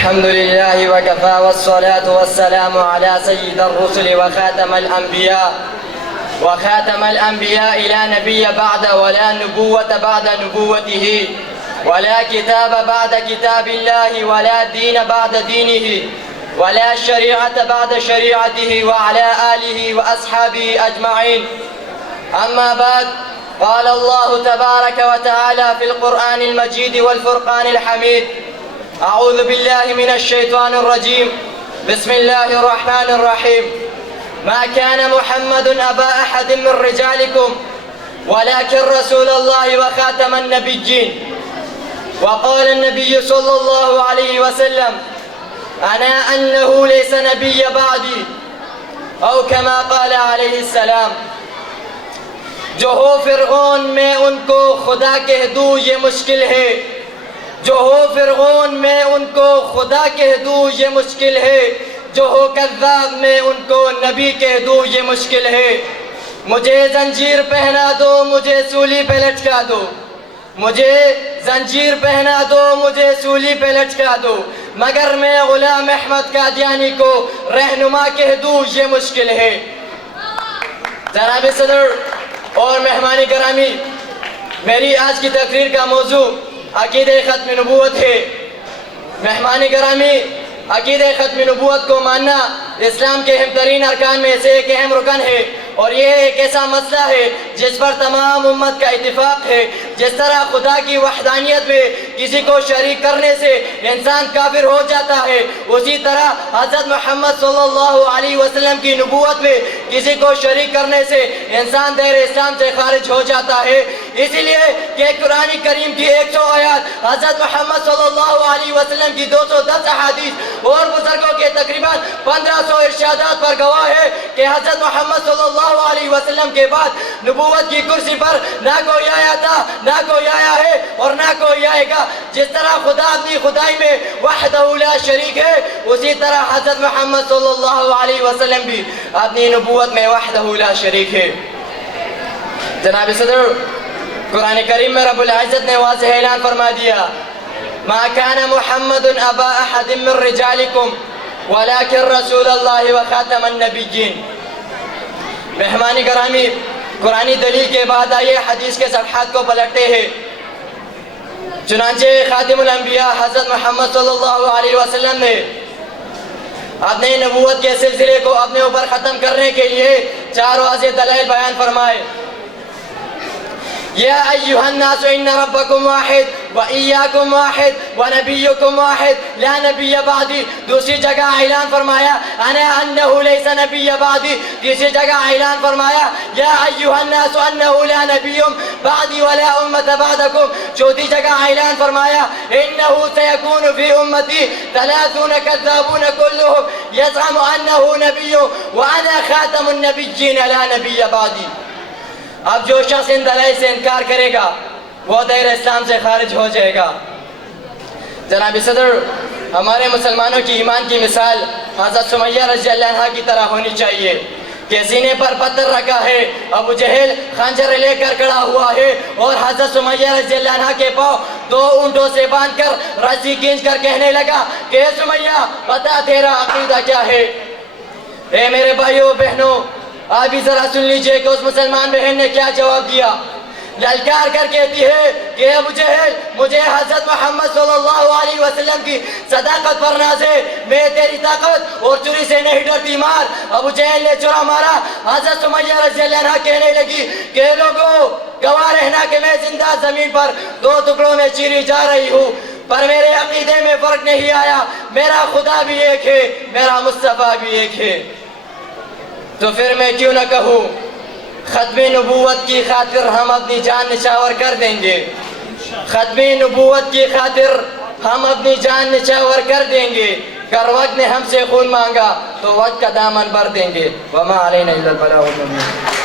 الحمد لله وكفى والصلاة والسلام على سيد الرسل وخاتم الأنبياء لا نبي بعد ولا نبوة بعد نبوته ولا كتاب بعد كتاب الله ولا دين بعد دينه ولا شريعة بعد شريعته وعلى آله وأصحابه أجمعين. أما بعد، قال الله تبارك وتعالى في القرآن المجيد والفرقان الحميد: أعوذ بالله من الشيطان الرجيم، بسم الله الرحمن الرحيم. ما كان محمد أبا أحد من رجالكم ولكن رسول الله وخاتم النبيين. وقال النبي صلى الله عليه وسلم: أنا أنه ليس نبي بعدي، أو كما قال عليه السلام. جو ہو فرعون میں ان کو خدا کہہ دوں یہ مشکل ہے، جو ہو فرعون میں ان کو خدا کہہ دوں یہ مشکل ہے، جو ہو کذاب میں ان کو نبی کہہ دوں یہ مشکل ہے. مجھے زنجیر پہنا دو، مجھے سولی پہ لٹکا دو، مجھے زنجیر پہنا دو، مجھے سولی پہ لٹکا دو، مگر میں غلام احمد قادیانی کو رہنما کہہ دوں یہ مشکل ہے. جناب صدر اور مہمان گرامی، میری آج کی تقریر کا موضوع عقیدہ ختم نبوت ہے. مہمان گرامی، عقیدہ ختم نبوت کو ماننا اسلام کے اہم ترین ارکان میں سے ایک اہم رکن ہے، اور یہ ایک ایسا مسئلہ ہے جس پر تمام امت کا اتفاق ہے. جس طرح خدا کی وحدانیت میں کسی کو شریک کرنے سے انسان کافر ہو جاتا ہے، اسی طرح حضرت محمد صلی اللہ علیہ وسلم کی نبوت میں کسی کو شریک کرنے سے انسان دائرہ اسلام سے خارج ہو جاتا ہے. اسی لیے کہ قرآن کریم کی 100 آیات، حضرت محمد صلی اللہ علیہ وسلم کی 210 احادیث اور بزرگوں کے تقریباً 1500 ارشادات پر گواہ ہے کہ حضرت محمد صلی اللہ علیہ وسلم کے بعد نبوت کی کرسی پر نہ کوئی آیا تھا، نہ کوئی آیا ہے اور نہ کوئی آئے گا. جس طرح خدا اپنی خدائی میں وحدہ لا شریک ہے، اسی طرح حضرت محمد صلی اللہ علیہ وسلم بھی اپنی نبوت میں وحدہ لا شریک ہے. جناب صدر، قرآن کریم میں رب العزت نے واضح اعلان فرما دیا: ما كان محمد ابا احد من رجالكم ولكن رسول الله وخاتم النبيين. مہمان گرامی، قرآنی دلیل کے بعد آئیے حدیث کے صفحات کو پلٹتے ہیں. چنانچہ خاتم الانبیاء حضرت محمد صلی اللہ علیہ وسلم نے اپنے نبوت کے سلسلے کو اپنے اوپر ختم کرنے کے لیے 4 واضح دلائل بیان فرمائے. یا ایہا الناس ان ربکم واحد وإیاکم واحد ونبیکم واحد لا نبی بعدی. دوسری جگہ اعلان فرمایا: انا انہ لیس نبی بعدی. تیسری جگہ اعلان فرمایا: یا ایہا الناس انہ لا نبی بعدی ولا امت بعدکم. چوتھی جگہ اعلان فرمایا: انہ سیکون فی امتی 30 کذابون کلہم یزعم انہ نبی وانا خاتم النبیین لا نبی بعدی. اب جو شخص ان دلائل سے انکار کرے گا وہ دائرہ اسلام سے خارج ہو جائے گا. جناب صدر، ہمارے مسلمانوں کی ایمان کی مثال حضرت سمیہ رضی اللہ عنہ کی طرح ہونی چاہیے کہ سینے پر پتھر رکھا ہے، ابو جہل خنجر لے کر کھڑا ہوا ہے، اور حضرت سمیہ رضی اللہ عنہ کے پاؤں 2 اونٹوں سے باندھ کر رسی کھینچ کر کہنے لگا کہ اے سمیہ، بتا تیرا عقیدہ کیا ہے. اے میرے بھائیوں بہنوں، آپ بھی ذرا سن لیجئے کہ اس مسلمان بہن نے کیا جواب دیا. للکار کر کہتی ہے کہ ابو جہل، مجھے حضرت محمد صلی اللہ علیہ وسلم کی صداقت پر ناز ہے، میں تیری طاقت اور چوری سے نہیں ڈرتی، مار. ابو جہل نے چورا مارا. حضرت سمیہ رضی اللہ عنہ کہنے لگی کہ لوگوں، گواہ رہنا کہ میں زندہ زمین پر 2 ٹکڑوں میں چیری جا رہی ہوں، پر میرے عقیدے میں فرق نہیں آیا. میرا خدا بھی ایک ہے، میرا مصطفیٰ بھی ایک ہے. تو پھر میں کیوں نہ کہوں، ختم نبوت کی خاطر ہم اپنی جان نچھاور کر دیں گے. ختم نبوت کی خاطر ہم اپنی جان نچھاور کر دیں گے. گر وقت نے ہم سے خون مانگا تو وقت کا دامن بھر دیں گے. وما علینا الا البلاغ المبین.